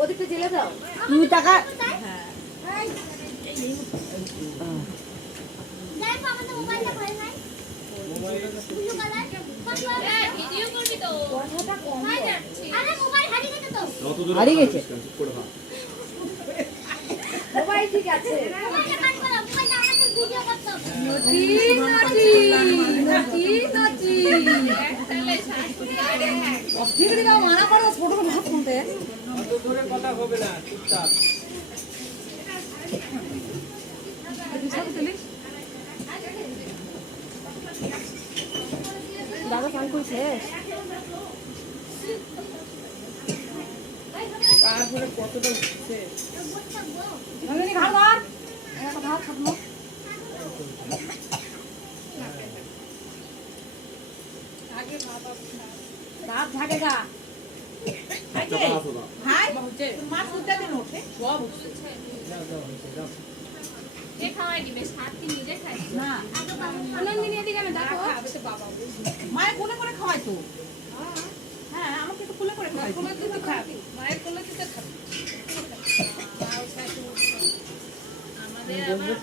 ওদিকটা জেলে দাও। 2 টাকা। হ্যাঁ। হারিয়ে গেছে। মোবাইল ঠিক আছে। মানা করো ছোট ভাত শুনতে। কথা হবে না, চুপচাপ। দাদা স্নান করছে। কতটা উঠছে ভাত ঝাঁকেগা। মায়ের কোলে করে খাওয়াই তো। হ্যাঁ আমাকে তো কোলে করে খাওয়াই। মায়ের কোলে দিতে খাবে।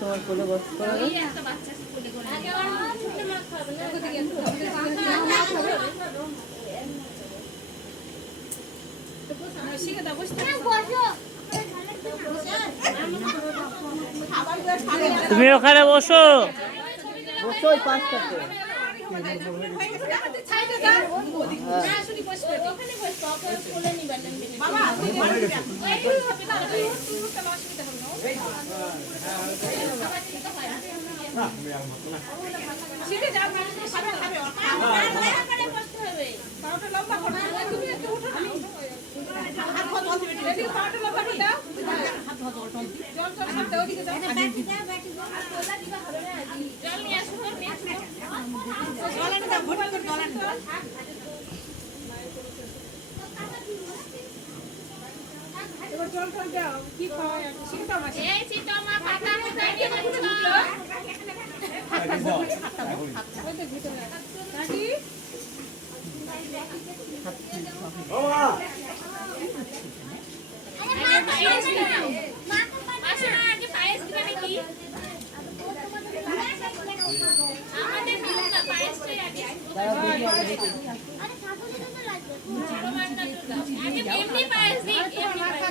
তোমার কোলে বসতে হবে। তুমি ওখানে বসো। বসো ওই পাশটাতে।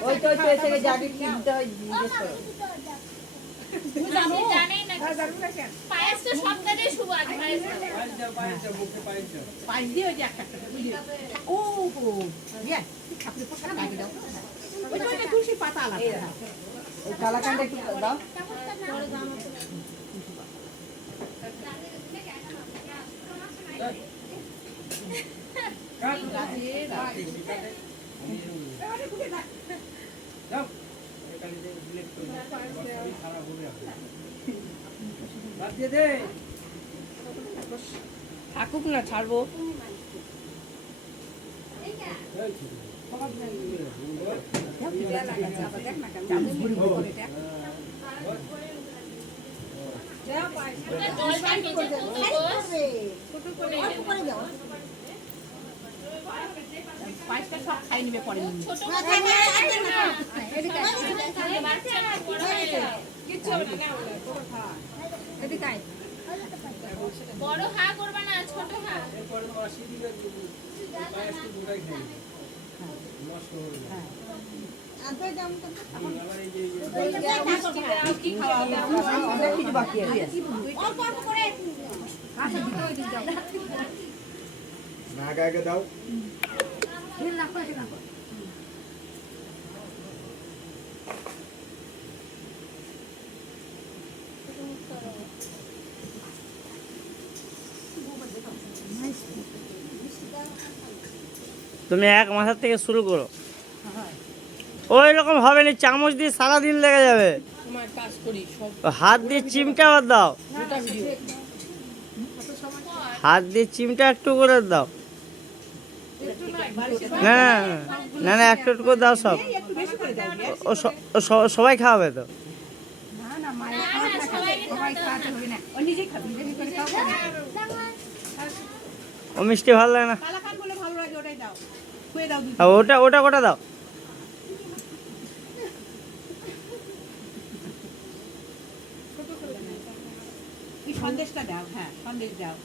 ওই তো এসে যাবি কিনতে হয় জিজ্ঞেস করো। পাইস দিয়ে ওই যে একটা ও হো ইয়ে আপনি পোশাক লাগিয়ে দাও। ওই তো এটা তুলসী পাতা আলাদা। ওই কালাকান্ডটা একটু দাও। থাকুক না ছাড়বো। পায়েসটা সব খাই নিবে পরে। বড় হা করবে না, ছোট হা। দাও তুমি 1 মাসের থেকে শুরু করো। ওই রকম হবে না, চামচ দিয়ে সারাদিন লেগে যাবে। হাত দিয়ে চিমটা দাও। হাত দিয়ে চিমটা একটু করে দাও। না না না একটু একটু করে দাও সব। সবাই খাওয়াবে তো। ও মিষ্টি ভালো লাগে না। কালাকান বলে ভালো লাগে ওটাই দাও। খুয়ে দাও দুটো। আর ওটা ওটা কটা দাও। এই সন্দেশটা দাও, হ্যাঁ সন্দেশ দাও।